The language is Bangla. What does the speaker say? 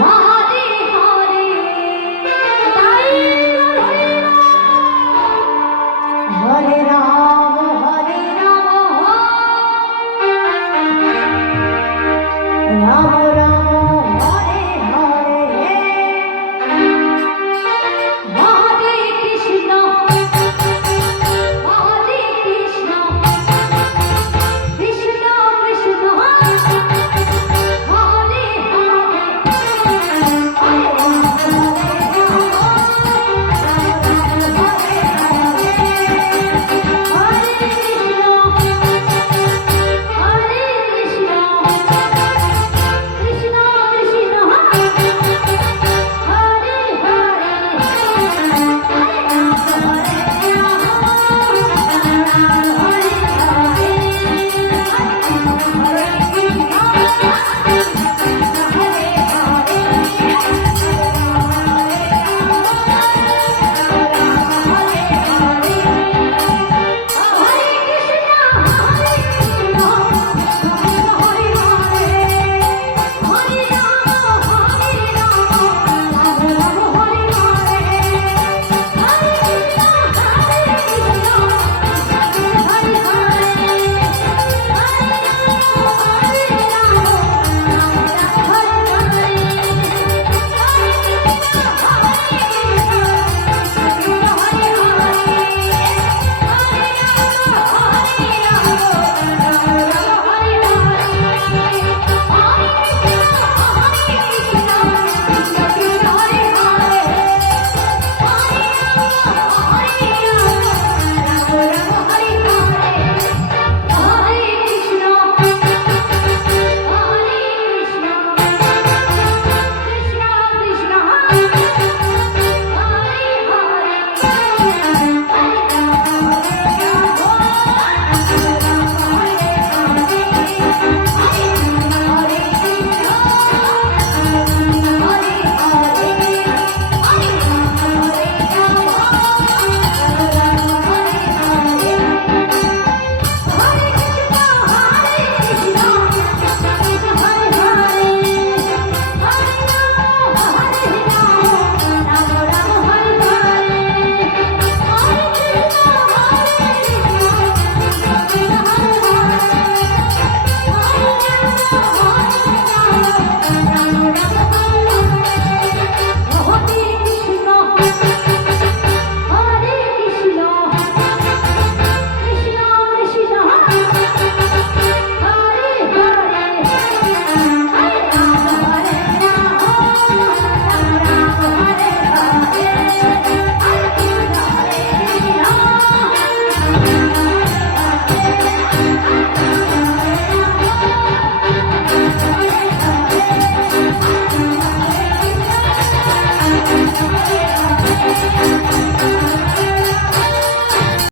মহা